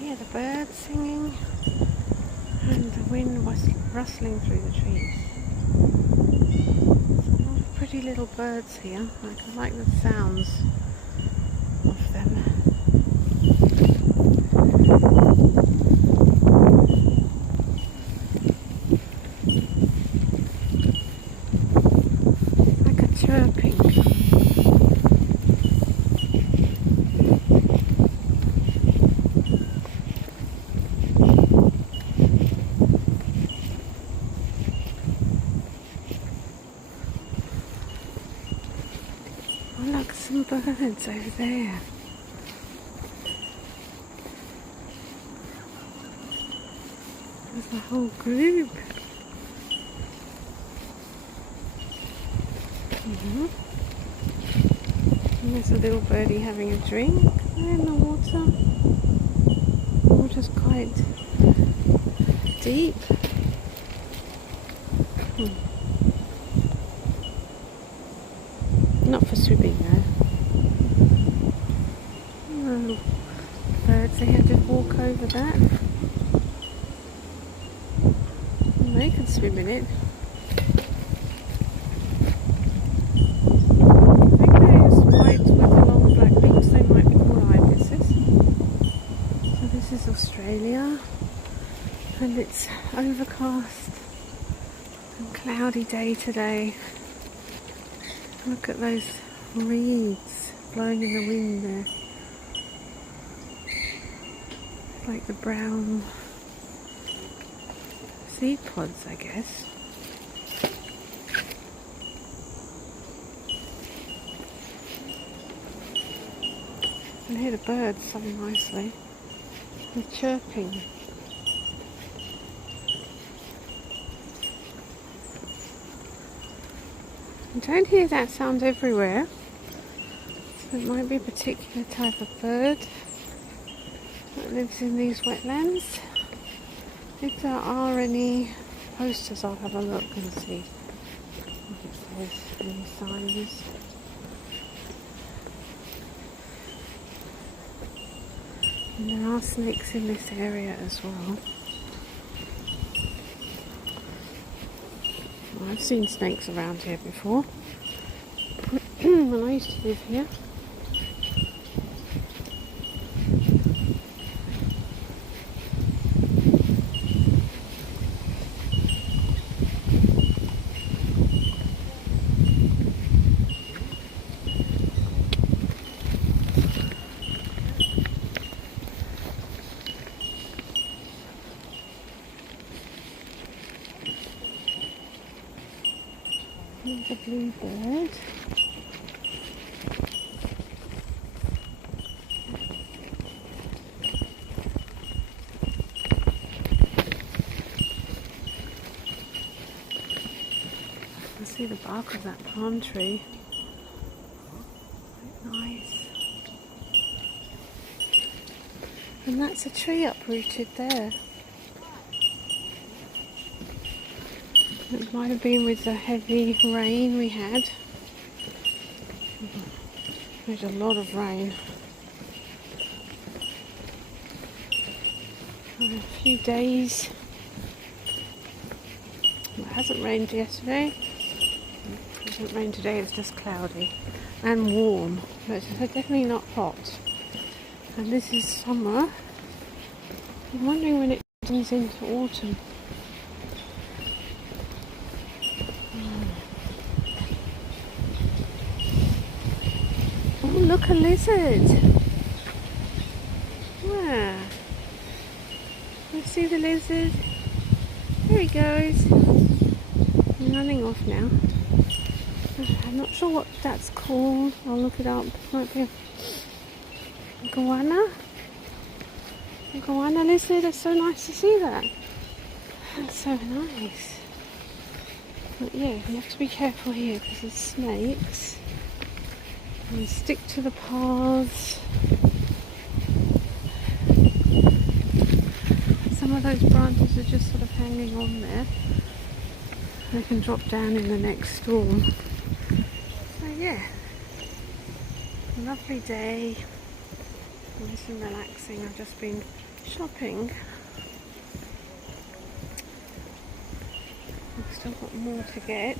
hear the birds singing and the wind was rustling through the trees. A lot of pretty little birds here. I like the sounds of them. It's like a chirping. Oh, look, some birds over there. There's a whole group. And there's a little birdie having a drink there in the water. The water's quite deep. Not for swimming though. Oh, birds, they had to walk over that. And they can swim in it. I think those white with the long black beaks, they might be called ibises. So this is Australia, and it's overcast and cloudy day today. Look at those reeds blowing in the wind there. It's like the brown seed pods, I guess. You can hear the birds so nicely. They're chirping. I don't hear that sound everywhere, so it might be a particular type of bird that lives in these wetlands. If there are any posters, I'll have a look and see if there's any signs. And there are snakes in this area as well. I've seen snakes around here before when I used to live here. Here's a bluebird. I see the bark of that palm tree. Quite nice. And that's a tree uprooted there. It might have been with the heavy rain we had. There's a lot of rain. For a few days. It hasn't rained yesterday. It hasn't rained today, it's just cloudy and warm. But it's definitely not hot. And this is summer. I'm wondering when it turns into autumn. Oh, look, a lizard. Where? You see the lizard? There he goes. I'm running off now. I'm not sure what that's called. I'll look it up. Might be a goanna. A goanna lizard. It's so nice to see that. That's so nice. But yeah, you have to be careful here because there's snakes. And stick to the paths. Some of those branches are just sort of hanging on there. They can drop down in the next storm. So yeah, a lovely day. Nice and relaxing. I've just been shopping. I've still got more to get.